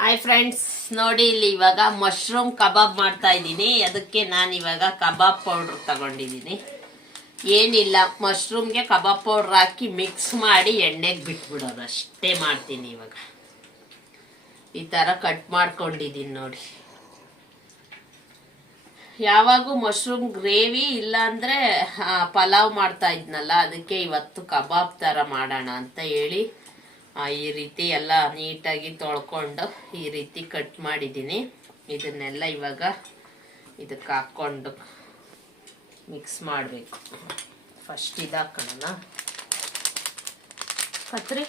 Hi friends ನೋಡಿ ಇಲ್ಲಿ ಇವಾಗ ಮಶ್ರೂಮ್ ಕಬಾಬ್ ಮಾಡ್ತಾ ಇದ್ದೀನಿ. ಅದಕ್ಕೆ ನಾನು ಇವಾಗ ಕಬಾಬ್ ಪೌಡ್ರ್ ತಗೊಂಡಿದ್ದೀನಿ. ಏನಿಲ್ಲ ಮಶ್ರೂಮ್ಗೆ ಕಬಾಬ್ ಪೌಡ್ರ್ ಹಾಕಿ ಮಿಕ್ಸ್ ಮಾಡಿ ಎಣ್ಣೆಗೆ ಬಿಟ್ಬಿಡೋದು. ಅಷ್ಟೇ ಮಾಡ್ತೀನಿ ಇವಾಗ. ಈ ಥರ ಕಟ್ ಮಾಡ್ಕೊಂಡಿದ್ದೀನಿ ನೋಡಿ. ಯಾವಾಗೂ ಮಶ್ರೂಮ್ ಗ್ರೇವಿ ಇಲ್ಲಾಂದರೆ ಪಲಾವ್ ಮಾಡ್ತಾ ಇದ್ನಲ್ಲ, ಅದಕ್ಕೆ ಇವತ್ತು ಕಬಾಬ್ ಥರ ಮಾಡೋಣ ಅಂತ ಹೇಳಿ. ಈ ರೀತಿ ಎಲ್ಲ ನೀಟಾಗಿ ತೊಳ್ಕೊಂಡು ಈ ರೀತಿ ಕಟ್ ಮಾಡಿದ್ದೀನಿ. ಇದನ್ನೆಲ್ಲ ಇವಾಗ ಇದಕ್ಕೆ ಹಾಕ್ಕೊಂಡು ಮಿಕ್ಸ್ ಮಾಡಬೇಕು. ಫಸ್ಟ್ ಇದು ಹಾಕೋಣ ಕತ್ರಿ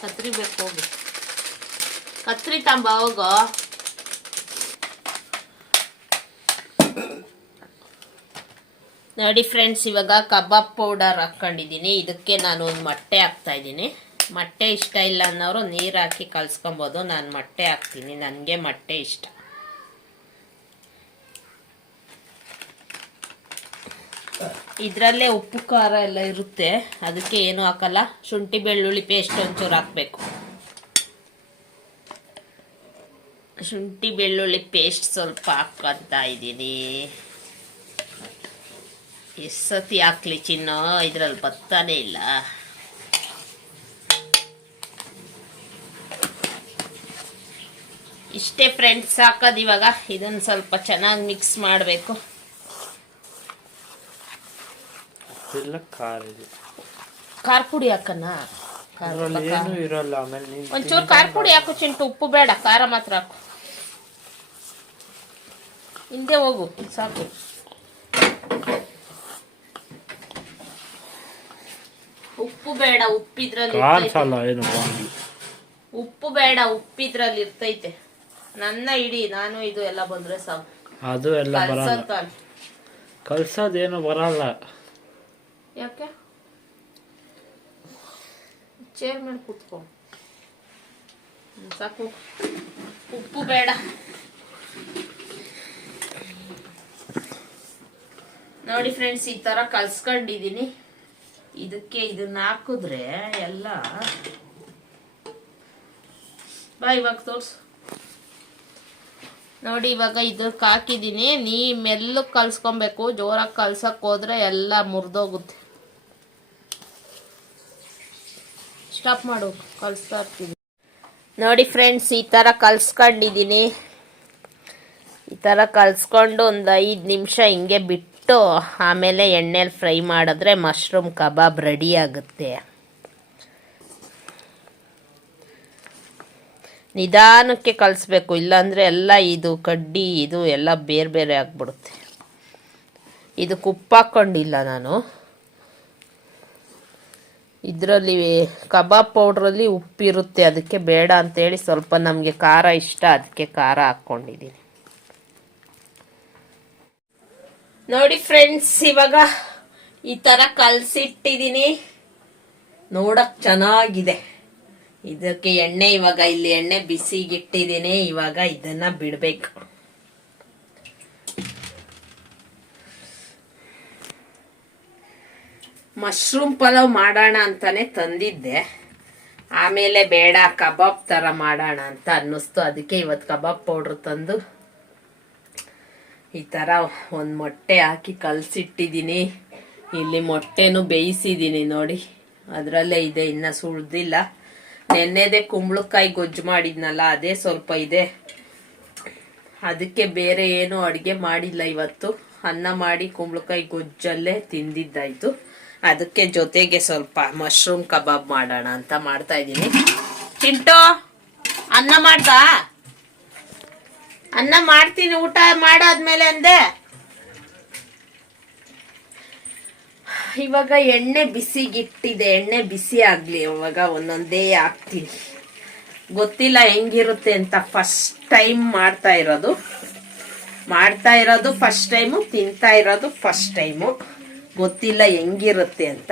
ಕತ್ರಿ ಬೇಕು ಹೋಗಿ. ಕತ್ರಿ ತಂಬ, ಹೋಗೋ. ನೋಡಿ ಫ್ರೆಂಡ್ಸ್ ಇವಾಗ ಕಬಾಬ್ ಪೌಡರ್ ಹಾಕ್ಕೊಂಡಿದ್ದೀನಿ. ಇದಕ್ಕೆ ನಾನು ಒಂದು ಮೊಟ್ಟೆ ಹಾಕ್ತಾ ಇದ್ದೀನಿ. ಮೊಟ್ಟೆ ಇಷ್ಟ ಇಲ್ಲ ಅನ್ನೋರು ನೀರು ಹಾಕಿ ಕಲ್ಸ್ಕೊಬೋದು. ನಾನು ಮೊಟ್ಟೆ ಹಾಕ್ತೀನಿ. ನನಗೆ ಮೊಟ್ಟೆ ಇಷ್ಟ. ಇದರಲ್ಲೇ ಉಪ್ಪು, ಖಾರ ಎಲ್ಲ ಇರುತ್ತೆ. ಅದಕ್ಕೆ ಏನು ಹಾಕಲ್ಲ. ಶುಂಠಿ, ಬೆಳ್ಳುಳ್ಳಿ ಪೇಸ್ಟ್ ಒಂಚೂರು ಹಾಕಬೇಕು. ಶುಂಠಿ, ಬೆಳ್ಳುಳ್ಳಿ ಪೇಸ್ಟ್ ಸ್ವಲ್ಪ ಹಾಕ್ಕೊಂತ ಇದ್ದೀನಿ. ಎಷ್ಟು ಸತಿ ಹಾಕ್ಲಿ ಚಿನ್ನೋ? ಇದ್ರಲ್ಲಿ ಬರ್ತಾನೆ ಇಲ್ಲ. ಇಷ್ಟೇ ಫ್ರೆಂಡ್ಸ್ ಸಾಕೋದು ಇವಾಗ. ಇದನ್ನು ಸ್ವಲ್ಪ ಚೆನ್ನಾಗಿ ಮಿಕ್ಸ್ ಮಾಡಬೇಕು. ಖಾರ ಪುಡಿ ಹಾಕೋಣ ಒಂಚೂರು ಖಾರ ಪುಡಿ ಹಾಕು ಚಿಂಟು. ಉಪ್ಪು ಬೇಡ ಖಾರ ಮಾತ್ರ ಹಾಕು. ಹಿಂದೆ ಹೋಗು ಸಾಕು. ಉಪ್ಪು ಬೇಡ ಉಪ್ಪಿದ್ರಲ್ಲಿ ಉಪ್ಪು ಬೇಡ ಉಪ್ಪಿದ್ರಲ್ಲಿ ಇರ್ತೈತೆ. ನನ್ನ ಇಡಿ ನಾನು ಇದು ಎಲ್ಲ ಬಂದ್ರೆ ಸಾಕು. ಅದು ಎಲ್ಲ ಬರಲ್ಲ. ಕಲ್ಸೋದೇನು ಬರಲ್ಲ. ಯಾಕೆ? ಚೇರ್ ಮೇಲೆ ಕೂತ್ಕೊ. ಸಾಕು. ಉಪ್ಪು ಬೇಡ. ನೋಡಿ ಫ್ರೆಂಡ್ಸ್ ಈ ತರ ಕಲ್ಸ್ಕೊಂಡಿದೀನಿ ಇದಕ್ಕೆ ಇದನ್ನ ಹಾಕಿದ್ರೆ ಎಲ್ಲ ಬಾ ಇವಾಗ ತೋರ್ಸು. ನೋಡಿ, ಇವಾಗ ಇದಕ್ಕೆ ಹಾಕಿದ್ದೀನಿ ನೀ ಮೆಲ್ಲಗೆ ಕಲ್ಸ್ಕೊಬೇಕು. ಜೋರಾಗಿ ಕಲ್ಸಕ್ಕೆ ಹೋದ್ರೆ ಎಲ್ಲ ಮುರಿದೋಗುತ್ತೆ. ಸ್ಟಾಪ್ ಮಾಡು. ಕಲಿಸ್ತಾ ಇರ್ತೀನಿ. ನೋಡಿ ಫ್ರೆಂಡ್ಸ್ ಈ ಥರ ಕಲ್ಸ್ಕೊಂಡಿದ್ದೀನಿ ಈ ಥರ ಕಲ್ಸ್ಕೊಂಡು ಒಂದು ಐದು ನಿಮಿಷ ಹಿಂಗೆ ಬಿಟ್ಟು ಆಮೇಲೆ ಎಣ್ಣೆಲಿ ಫ್ರೈ ಮಾಡಿದ್ರೆ ಮಶ್ರೂಮ್ ಕಬಾಬ್ ರೆಡಿ ಆಗುತ್ತೆ. ನಿಧಾನಕ್ಕೆ ಕಲಿಸ್ಬೇಕು, ಇಲ್ಲಾಂದರೆ ಎಲ್ಲ ಇದು ಕಡ್ಡಿ, ಇದು ಎಲ್ಲ ಬೇರೆ ಬೇರೆ ಆಗಿಬಿಡುತ್ತೆ. ಇದಕ್ಕೆ ಉಪ್ಪು ಹಾಕ್ಕೊಂಡಿಲ್ಲ ನಾನು. ಇದರಲ್ಲಿ ಕಬಾಬ್ ಪೌಡ್ರಲ್ಲಿ ಉಪ್ಪಿರುತ್ತೆ, ಅದಕ್ಕೆ ಬೇಡ ಅಂತೇಳಿ ಸ್ವಲ್ಪ ನಮಗೆ ಖಾರ ಇಷ್ಟ, ಅದಕ್ಕೆ ಖಾರ ಹಾಕ್ಕೊಂಡಿದ್ದೀನಿ. ನೋಡಿ ಫ್ರೆಂಡ್ಸ್ ಇವಾಗ ಈ ಥರ ಕಲಸಿಟ್ಟಿದ್ದೀನಿ. ನೋಡಕ್ ಚೆನ್ನಾಗಿದೆ. ಇದಕ್ಕೆ ಎಣ್ಣೆ ಇವಾಗ ಇಲ್ಲಿ ಎಣ್ಣೆ ಬಿಸಿಗಿಟ್ಟಿದ್ದೀನಿ ಇವಾಗ ಇದನ್ನ ಬಿಡ್ಬೇಕು. ಮಶ್ರೂಮ್ ಪಲಾವ್ ಮಾಡೋಣ ಅಂತಾನೆ ತಂದಿದ್ದೆ. ಆಮೇಲೆ ಬೇಡ, ಕಬಾಬ್ ಥರ ಮಾಡೋಣ ಅಂತ ಅನ್ನಿಸ್ತು. ಅದಕ್ಕೆ ಇವತ್ತು ಕಬಾಬ್ ಪೌಡ್ರ್ ತಂದು ಈ ಥರ ಒಂದು ಮೊಟ್ಟೆ ಹಾಕಿ ಕಲಸಿಟ್ಟಿದ್ದೀನಿ ಇಲ್ಲಿ ಮೊಟ್ಟೆನೂ ಬೇಯಿಸಿದ್ದೀನಿ ನೋಡಿ. ಅದರಲ್ಲೇ ಇದೆ, ಇನ್ನ ಸುಳ್ದಿಲ್ಲ ನೆನ್ನೆದೆ ಕುಂಬಳಕಾಯಿ ಗೊಜ್ಜು ಮಾಡಿದ್ನಲ್ಲ, ಅದೇ ಸ್ವಲ್ಪ ಇದೆ. ಅದಕ್ಕೆ ಬೇರೆ ಏನು ಅಡುಗೆ ಮಾಡಿಲ್ಲ ಇವತ್ತು. ಅನ್ನ ಮಾಡಿ ಕುಂಬಳಕಾಯಿ ಗೊಜ್ಜಲ್ಲೇ ತಿಂದಿದ್ದಾಯ್ತು. ಅದಕ್ಕೆ ಜೊತೆಗೆ ಸ್ವಲ್ಪ ಮಶ್ರೂಮ್ ಕಬಾಬ್ ಮಾಡೋಣ ಅಂತ ಮಾಡ್ತಾ ಇದ್ದೀನಿ. ಚಿಂಟು, ಅನ್ನ ಮಾಡ್ತಾ? ಅನ್ನ ಮಾಡ್ತೀನಿ, ಊಟ ಮಾಡಾದ್ಮೇಲೆ ಅಂದೆ. ಇವಾಗ ಎಣ್ಣೆ ಬಿಸಿಗಿಟ್ಟಿದೆ, ಎಣ್ಣೆ ಬಿಸಿ ಆಗ್ಲಿ, ಇವಾಗ ಒಂದೊಂದೇ ಹಾಕ್ತೀನಿ ಗೊತ್ತಿಲ್ಲ ಹೆಂಗಿರುತ್ತೆ ಅಂತ ಫಸ್ಟ್ ಟೈಮ್ ಮಾಡ್ತಾ ಇರೋದು. ಮಾಡ್ತಾ ಇರೋದು ಫಸ್ಟ್ ಟೈಮು ತಿಂತಾ ಇರೋದು ಫಸ್ಟ್ ಟೈಮು ಗೊತ್ತಿಲ್ಲ ಹೆಂಗಿರುತ್ತೆ ಅಂತ.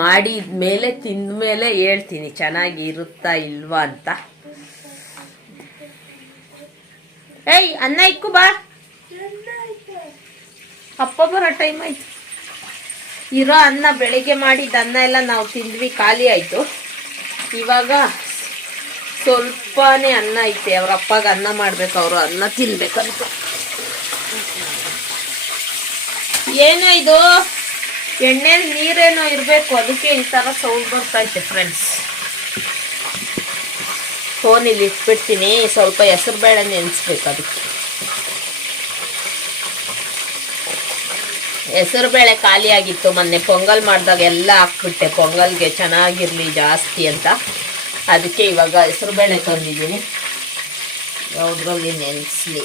ಮಾಡಿದ ಮೇಲೆ ತಿಂದ ಮೇಲೆ ಹೇಳ್ತೀನಿ, ಚೆನ್ನಾಗಿರುತ್ತಾ ಇಲ್ವಾ ಅಂತ. ಏಯ್, ಅನ್ನ ಇಕ್ಕು ಬಾ. ಅಪ್ಪ ಬರೋ ಟೈಮ್ ಆಯ್ತು. ಇರೋ ಅನ್ನ ಬೆಳಿಗ್ಗೆ ಮಾಡಿದ ಅನ್ನ ಎಲ್ಲ ನಾವು ತಿಂದ್ವಿ, ಖಾಲಿ ಆಯಿತು. ಇವಾಗ ಸ್ವಲ್ಪನೇ ಅನ್ನ ಐತೆ, ಅವ್ರ ಅಪ್ಪಗೆ ಅನ್ನ ಮಾಡ್ಬೇಕು, ಅವರು ಅನ್ನ ತಿನ್ಬೇಕಂತ ಏನೋ ಇದು? ಎಣ್ಣೆಲಿ ನೀರೇನೋ ಇರಬೇಕು, ಅದಕ್ಕೆ ಈ ಥರ ಸೌಂಡ್ ಬರ್ತೈತೆ ಫ್ರೆಂಡ್ಸ್ ಫೋನ್ ಇಲ್ಲಿ ಇಟ್ಬಿಡ್ತೀನಿ, ಸ್ವಲ್ಪ ಹೆಸರು ಬೇಳೆ ನೆನೆಸ್ಬೇಕು ಅದಕ್ಕೆ. ಹೆಸರು ಬೇಳೆ ಖಾಲಿಯಾಗಿತ್ತು. ಮೊನ್ನೆ ಪೊಂಗಲ್ ಮಾಡಿದಾಗ ಎಲ್ಲ ಹಾಕ್ಬಿಟ್ಟೆ. ಪೊಂಗಲ್ಗೆ ಚೆನ್ನಾಗಿರ್ಲಿ ಜಾಸ್ತಿ ಅಂತ. ಅದಕ್ಕೆ ಇವಾಗ ಹೆಸರು ಬೇಳೆ ತಂದಿದ್ದೀನಿ. ಯಾವುದ್ರಲ್ಲಿ ನೆನೆಸ್ಲಿ.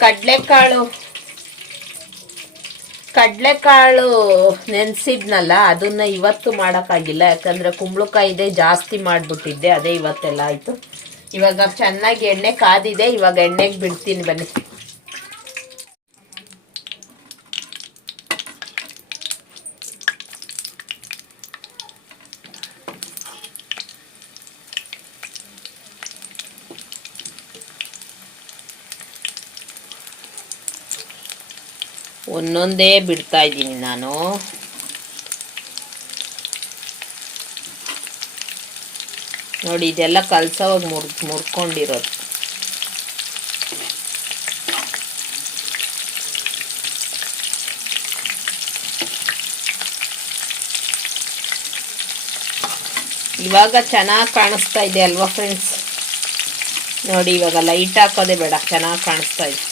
ಕಡಲೆಕಾಳು. ಕಡಲೆಕಾಳು ನೆನೆಸಿದ್ನಲ್ಲ, ಅದನ್ನ ಇವತ್ತು ಮಾಡೋಕ್ಕಾಗಿಲ್ಲ. ಯಾಕಂದ್ರೆ ಕುಂಬಳಕಾಯಿದೆ ಜಾಸ್ತಿ ಮಾಡಿಬಿಟ್ಟಿದ್ದೆ, ಅದೇ ಇವತ್ತೆಲ್ಲ ಆಯಿತು. ಇವಾಗ ಚೆನ್ನಾಗಿ ಎಣ್ಣೆ ಕಾದಿದೆ, ಇವಾಗ ಎಣ್ಣೆಗೆ ಬಿಡ್ತೀನಿ ಬನ್ನಿ. ಒಂದೊಂದೇ ಬಿಡ್ತಾ ಇದ್ದೀನಿ ನಾನು. ನೋಡಿ, ಇದೆಲ್ಲ ಕಲ್ಸೋವಾಗ ಮುರ್ ಮುರ್ಕೊಂಡಿರೋದು. ಇವಾಗ ಚೆನ್ನಾಗಿ ಕಾಣಿಸ್ತಾ ಇದೆ ಅಲ್ವಾ ಫ್ರೆಂಡ್ಸ್ ನೋಡಿ, ಇವಾಗ ಲೈಟ್ ಹಾಕೋದೇ ಬೇಡ, ಚೆನ್ನಾಗಿ ಕಾಣಿಸ್ತಾ ಇದೆ.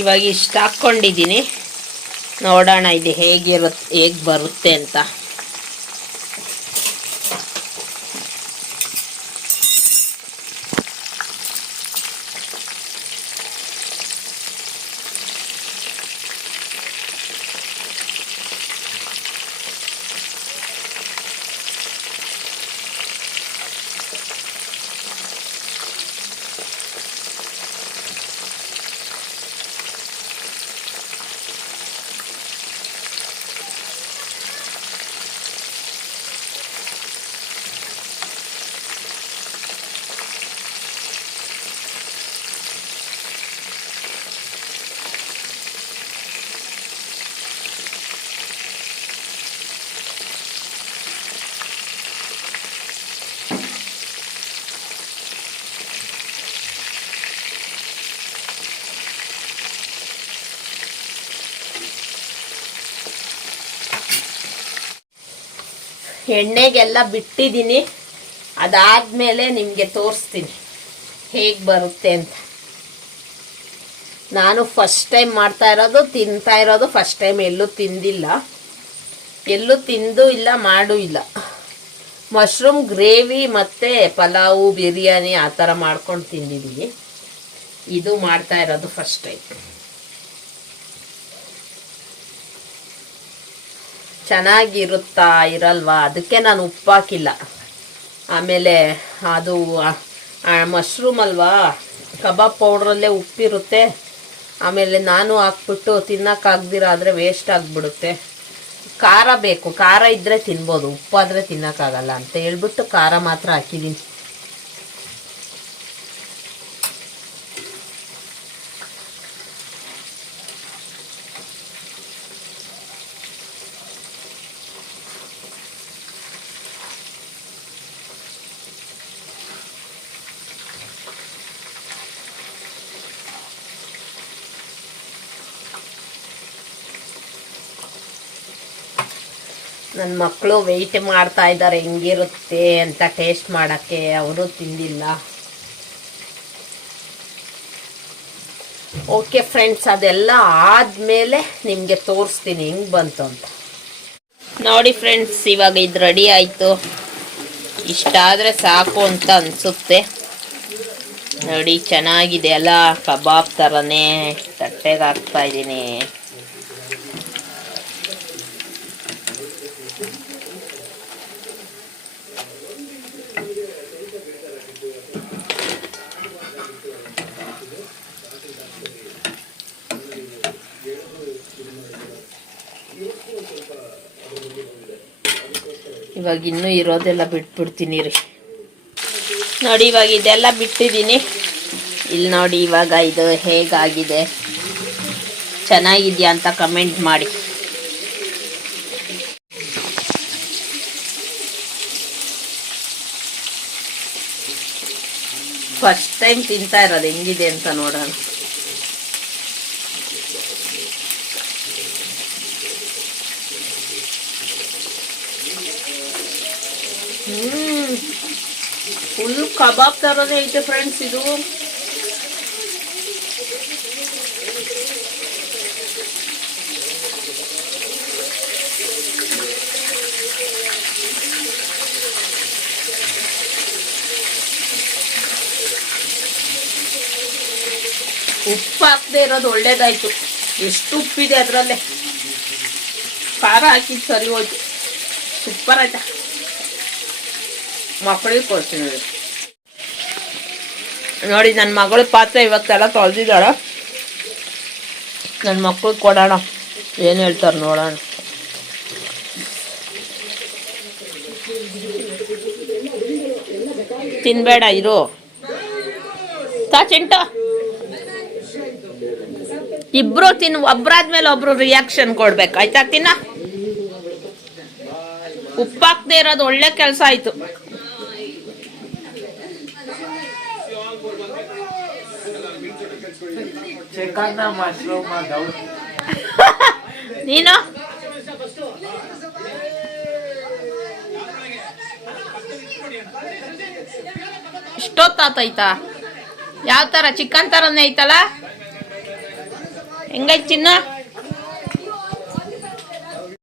ಇವಾಗ ಇಷ್ಟು ಹಾಕ್ಕೊಂಡಿದ್ದೀನಿ ನೋಡೋಣ ಇದು ಹೇಗಿರುತ್ತೆ ಹೇಗೆ ಬರುತ್ತೆ ಅಂತ. ಎಣ್ಣೆಗೆಲ್ಲ ಬಿಟ್ಟಿದ್ದೀನಿ. ಅದಾದಮೇಲೆ ನಿಮಗೆ ತೋರಿಸ್ತೀನಿ. ಹೇಗೆ ಬರುತ್ತೆ ಅಂತ. ನಾನು ಫಸ್ಟ್ ಟೈಮ್ ಮಾಡ್ತಾ ಇರೋದು, ತಿಂತಾ ಇರೋದು ಫಸ್ಟ್ ಟೈಮ್ ಎಲ್ಲೂ ತಿಂದಿಲ್ಲ. ಎಲ್ಲೂ ತಿಂದು ಇಲ್ಲ, ಮಾಡು ಇಲ್ಲ. ಮಶ್ರೂಮ್ ಗ್ರೇವಿ ಮತ್ತು ಪಲಾವು, ಬಿರಿಯಾನಿ ಆ ಥರ ಮಾಡ್ಕೊಂಡು ತಿಂದಿದ್ದೀನಿ. ಇದು ಮಾಡ್ತಾ ಇರೋದು ಫಸ್ಟ್ ಟೈಮ್ ಚೆನ್ನಾಗಿರುತ್ತಾ ಇರಲ್ವಾ? ಅದಕ್ಕೆ ನಾನು ಉಪ್ಪು ಹಾಕಿಲ್ಲ ಆಮೇಲೆ ಅದು ಮಶ್ರೂಮ್ ಅಲ್ವಾ? ಕಬಾಬ್ ಪೌಡ್ರಲ್ಲೇ ಉಪ್ಪಿರುತ್ತೆ. ಆಮೇಲೆ ನಾನು ಹಾಕ್ಬಿಟ್ಟು ತಿನ್ನೋಕ್ಕಾಗ್ದಿರ ಆದರೆ ವೇಸ್ಟ್ ಆಗಿಬಿಡುತ್ತೆ. ಖಾರ ಬೇಕು. ಖಾರ ಇದ್ದರೆ ತಿನ್ಬೋದು. ಉಪ್ಪಾದರೆ ತಿನ್ನೋಕ್ಕಾಗಲ್ಲ ಅಂತ ಹೇಳ್ಬಿಟ್ಟು ಖಾರ ಮಾತ್ರ ಹಾಕಿದ್ದೀನಿ ನನ್ನ ಮಕ್ಕಳು ವೆಯ್ಟ್ ಮಾಡ್ತಾ ಇದ್ದಾರೆ ಹೆಂಗಿರುತ್ತೆ ಅಂತ ಟೇಸ್ಟ್ ಮಾಡೋಕ್ಕೆ ಅವರು ತಿಂದಿಲ್ಲ. ಓಕೆ ಫ್ರೆಂಡ್ಸ್ ಅದೆಲ್ಲ ಆದಮೇಲೆ ನಿಮಗೆ ತೋರಿಸ್ತೀನಿ ಹೆಂಗೆ ಬಂತು ಅಂತ. ನೋಡಿ ಫ್ರೆಂಡ್ಸ್ ಇವಾಗ ಇದು ರೆಡಿ ಆಯಿತು. ಇಷ್ಟಾದರೆ ಸಾಕು ಅಂತ ಅನಿಸುತ್ತೆ. ನೋಡಿ, ಚೆನ್ನಾಗಿದೆ ಅಲ್ಲ, ಕಬಾಬ್ ಥರನೇ ತಟ್ಟೆಗೆ ಹಾಕ್ತಾ ಇದ್ದೀನಿ. ಇವಾಗ ಇನ್ನೂ ಇರೋದೆಲ್ಲ ಬಿಟ್ಬಿಡ್ತೀನಿ ರೀ ನೋಡಿ, ಇವಾಗ ಇದೆಲ್ಲ ಬಿಟ್ಟಿದ್ದೀನಿ. ಇಲ್ಲಿ ನೋಡಿ, ಇವಾಗ ಇದು ಹೇಗಾಗಿದೆ? ಚೆನ್ನಾಗಿದೆಯಾ ಅಂತ ಕಮೆಂಟ್ ಮಾಡಿ. ಫಸ್ಟ್ ಟೈಮ್ ತಿಂತಾ ಇರೋದು, ಹೆಂಗಿದೆ ಅಂತ ನೋಡೋಣ. ಫುಲ್ ಕಬಾಬ್ ತರನೇ ಐತೆ ಫ್ರೆಂಡ್ಸ್ ಇದು. ಉಪ್ಪು ಹಾಕದೆ ಇರೋದು ಒಳ್ಳೇದಾಯ್ತು. ಎಷ್ಟು ಉಪ್ಪಿದೆ ಅದರಲ್ಲೇ. ಖಾರ ಹಾಕಿದ್ದು ಸರಿ ಹೋಯ್ತು ಸೂಪರ್ ಆಯ್ತಾ. ಮಕ್ಕಳಿಗೆ ಕೊಡ್ತೀನಿ ನೋಡಿ. ನೋಡಿ ನನ್ನ ಮಗಳ ಪಾತ್ರೆ ಇವತ್ತೆಲ್ಲ ತೊಳೆದಿದ್ದಾಳ. ನನ್ನ ಮಕ್ಳಿಗೆ ಕೊಡೋಣ. ಏನು ಹೇಳ್ತಾರೆ ನೋಡೋಣ. ತಿನ್ಬೇಡ, ಇರು. ತಾ, ಚಿಂಟು. ಇಬ್ರು ತಿನ್, ಒಬ್ರಾದ್ಮೇಲೆ ಒಬ್ರು ರಿಯಾಕ್ಷನ್ ಕೊಡ್ಬೇಕು. ಆಯ್ತಾ, ತಿನ್ನ. ಉಪ್ಪಾಕ್ದೇ ಇರೋದು ಒಳ್ಳೆ ಕೆಲಸ ಆಯ್ತು. ಮಶ್ರೂಮ್ ಡೌಟ್ ನೀನು? ಇಷ್ಟೊತ್ತಾತೈತಾ? ಯಾವ ತರ ಚಿಕನ್ ತರನೇ ಐತಲ್ಲ? ಹೆಂಗೈತ್ ಚಿನ್ನ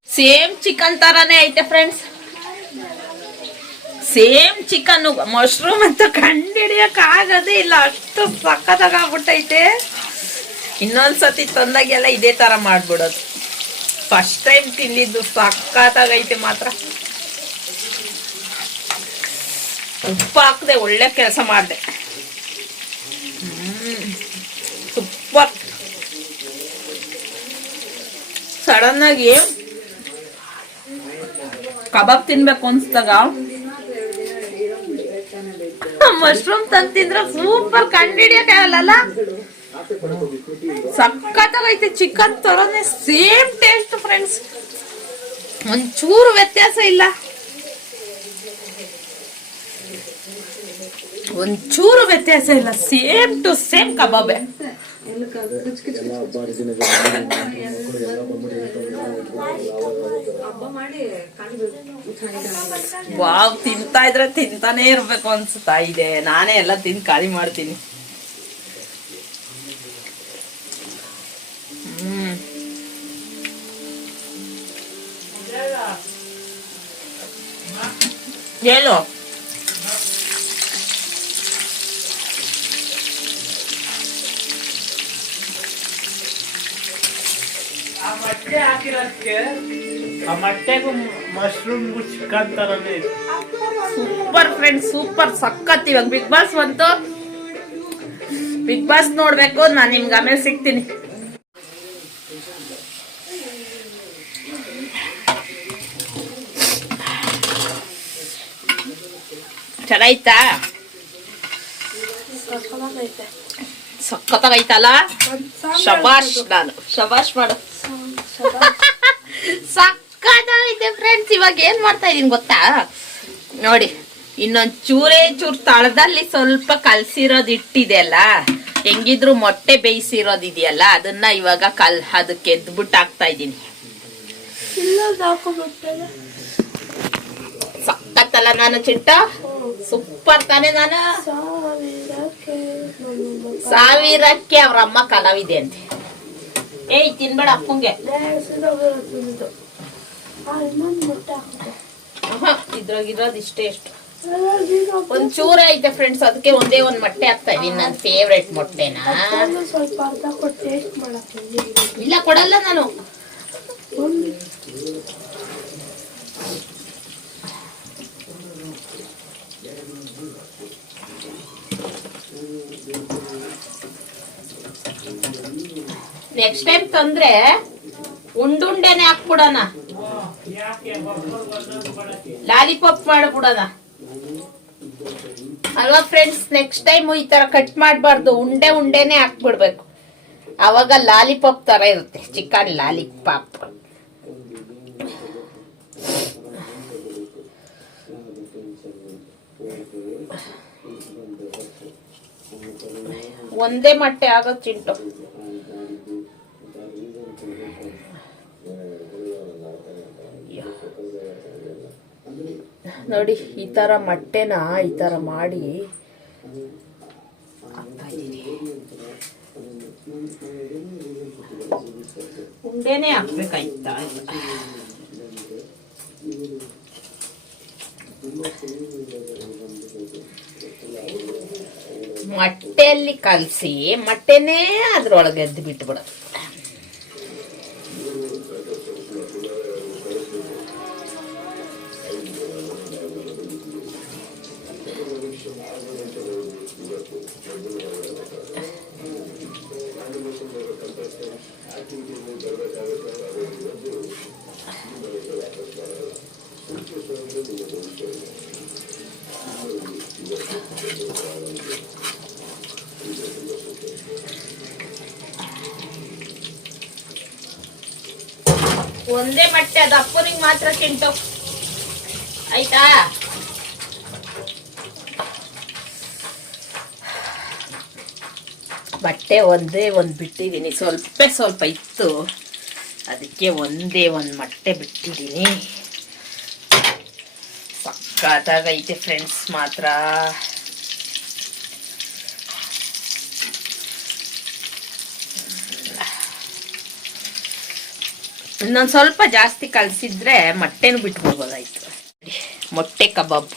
ಸೇಮ್ ಚಿಕನ್ ತರನೇ ಐತೆ ಫ್ರೆಂಡ್ಸ್ ಸೇಮ್ ಚಿಕನ್ ಮಶ್ರೂಮ್ ಅಂತ ಕಂಡಿಡಿಯಕ್ ಆಗದೇ ಇಲ್ಲ, ಅಷ್ಟು ಸಖತ್ತಾಗ್ಬಿಟ್ಟೈತೆ ಇನ್ನೊಂದ್ಸತಿ ತಂದಾಗೆಲ್ಲ ಇದೇ ಥರ ಮಾಡ್ಬಿಡೋದು. ಫಸ್ಟ್ ಟೈಮ್ ತಿಂದಿದ್ದು ಸಕ್ಕತ್ತಾಗೈತೆ ಮಾತ್ರ. ಉಪ್ಪು ಹಾಕದೆ ಒಳ್ಳೆ ಕೆಲಸ ಮಾಡಿದೆ. ಸೂಪರ್. ಸಡನ್ನಾಗಿ ಕಬಾಬ್ ತಿನ್ಬೇಕು ಅನ್ಸ್ದಾಗ ಮಶ್ರೂಮ್ ತಂದು ತಿಂದ್ರೆ ಸೂಪರ್ ಕಂಡಿಡಿಯಕ್ಕೆ ಆಗಲ್ಲ ಸಖತ್ತಾಗೈತೆ ಚಿಕನ್ ತರೋನೆ ಸೇಮ್ ಟೇಸ್ಟ್ ಫ್ರೆಂಡ್ಸ್ ಒಂಚೂರು ವ್ಯತ್ಯಾಸ ಇಲ್ಲ. ಒಂಚೂರು ವ್ಯತ್ಯಾಸ ಇಲ್ಲ. ಸೇಮ್ ಟು ಸೇಮ್ ಕಬಾಬೆ. ವಾವ್, ತಿಂತಾ ಇದ್ರೆ ತಿಂತಾನೆ ಇರ್ಬೇಕು ಅನ್ಸುತ್ತಾ. ಇದೆ, ನಾನೇ ಎಲ್ಲ ತಿಂದು ಖಾಲಿ ಮಾಡ್ತೀನಿ. ಹೇಳು ಆ ಮೊಟ್ಟೆ ಹಾಕಿರೋದಕ್ಕೆ ಆ ಮೊಟ್ಟೆಗೂ ಮಶ್ರೂಮ್ಗೂ ಚಿಕನ್ ತರನೇ ಇದೆ. ಸೂಪರ್ ಫ್ರೆಂಡ್ ಸೂಪರ್ ಸಖತ್ ಇವಾಗ ಬಿಗ್ ಬಾಸ್ ಬಂತು. ಬಿಗ್ ಬಾಸ್ ನೋಡ್ಬೇಕು ನಾನು ನಿಮ್ಗೆ ಆಮೇಲೆ ಸಿಗ್ತೀನಿ. ಚೆನ್ನಾಯ್ತಾ ಸಖತ್ತಾಗೈತಲ್ಲ ಶಬಾಷ್ ನಾನು ಶಬಾಷ್ ಮಾಡು ಸಕ್ಕತ್ತಾಗೈತೆ ಫ್ರೆಂಡ್ಸ್ ಇವಾಗ ಏನ್ ಮಾಡ್ತಾ ಇದೀನಿ ಗೊತ್ತಾ? ನೋಡಿ ಇನ್ನೊಂದ್ ಚೂರೇ ಚೂರ್ ತಳದಲ್ಲಿ ಸ್ವಲ್ಪ ಕಲ್ಸಿರೋದ್ ಇಟ್ಟಿದೆ ಅಲ್ಲ ಹೆಂಗಿದ್ರು ಮೊಟ್ಟೆ ಬೇಯಿಸಿರೋದ್ ಇದೆಯಲ್ಲ ಅದನ್ನ ಇವಾಗ ಕಲ್ ಅದಕ್ಕೆ ಎದ್ಬಿಟ್ಟು ಹಾಕ್ತಾ ಇದೀನಿ ಗೊತ್ತಲ್ಲ ನಾನು ಚಿಟ್ಟ. ಸೂಪರ್ ತಾನೆ ನಾನು. ಸಾವಿರಕ್ಕೆ ಅವ್ರ ಅಮ್ಮ ಕಲಾವಿದೆ ಅಂತೆ. ಏಯ್ ತಿನ್ಬೇಡ ಅಪ್ಪಂಗೆ ಇದ್ರಾಗಿರೋದು ಇಷ್ಟೇ ಇಷ್ಟ ಒಂದ್ ಚೂರ ಐತೆ ಫ್ರೆಂಡ್ಸ್ ಅದಕ್ಕೆ ಒಂದೇ ಒಂದ್ ಮೊಟ್ಟೆ ಹಾಕ್ತಾ ಇದೀನಿ. ನನ್ನ ಫೇವ್ರೆಟ್ ಮೊಟ್ಟೆನ? ಇಲ್ಲ ಕೊಡಲ್ಲ ನಾನು. ನೆಕ್ಸ್ಟ್ ಟೈಮ್ ತಂದ್ರೆ ಉಂಡುಂಡೆನೆ ಹಾಕ್ಬಿಡೋಣ. ಲಾಲಿಪಾಪ್ ಮಾಡ್ಬಿಡೋಣ. ಅಲ್ವಾ ಫ್ರೆಂಡ್ಸ್ ನೆಕ್ಸ್ಟ್ ಟೈಮ್ ಈ ತರ ಕಟ್ ಮಾಡಬಾರ್ದು, ಉಂಡೆ ಉಂಡೆನೆ ಹಾಕ್ಬಿಡ್ಬೇಕು. ಅವಾಗ ಲಾಲಿಪಾಪ್ ತರ ಇರುತ್ತೆ, ಚಿಕನ್ ಲಾಲಿಪಾಪ್. ಒಂದೇ ಮೊಟ್ಟೆ ಆಗೋದು ಚಿಂಟು ನೋಡಿ, ಈ ತರ ಮೊಟ್ಟೆನ ಈ ತರ ಮಾಡಿ ಉಂಡೆನೇ ಹಾಕ್ಬೇಕಾಯ್ತಾ? ಮೊಟ್ಟೆಯಲ್ಲಿ ಕಲಸಿ, ಮೊಟ್ಟೆನೇ ಅದ್ರೊಳಗೆ ಎದ್ದು ಬಿಟ್ಬಿಡೋದು ಒಂದೇ ಮಟ್ಟೆ ಅದು ಮಾತ್ರ ತಿಂಟು. ಆಯ್ತಾ? ಬಟ್ಟೆ ಒಂದೇ ಒಂದು ಬಿಟ್ಟಿದ್ದೀನಿ ಸ್ವಲ್ಪ ಸ್ವಲ್ಪ ಇತ್ತು. ಅದಕ್ಕೆ ಒಂದೇ ಒಂದು ಮಟ್ಟೆ ಬಿಟ್ಟಿದ್ದೀನಿ ಸಕ್ಕತ್ತಾಗೈತೆ ಫ್ರೆಂಡ್ಸ್ ಮಾತ್ರ. ಇನ್ನೊಂದು ಸ್ವಲ್ಪ ಜಾಸ್ತಿ ಕಲಸಿದ್ರೆ ಮೊಟ್ಟೆನೂ ಬಿಟ್ಬಿಡ್ಬೋದಾಯ್ತು ಮೊಟ್ಟೆ ಕಬಾಬ್.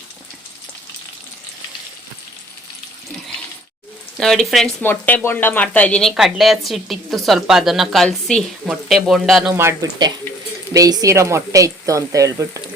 ನೋಡಿ ಫ್ರೆಂಡ್ಸ್, ಮೊಟ್ಟೆ ಬೋಂಡ ಮಾಡ್ತಾ ಇದ್ದೀನಿ. ಕಡಲೆ ಹಸಿಟ್ಟಿತ್ತು ಸ್ವಲ್ಪ ಅದನ್ನು ಕಲಸಿ ಮೊಟ್ಟೆ ಬೋಂಡನೂ ಮಾಡಿಬಿಟ್ಟೆ. ಬೇಯಿಸಿರೋ ಮೊಟ್ಟೆ ಇತ್ತು ಅಂತ ಹೇಳ್ಬಿಟ್ಟು.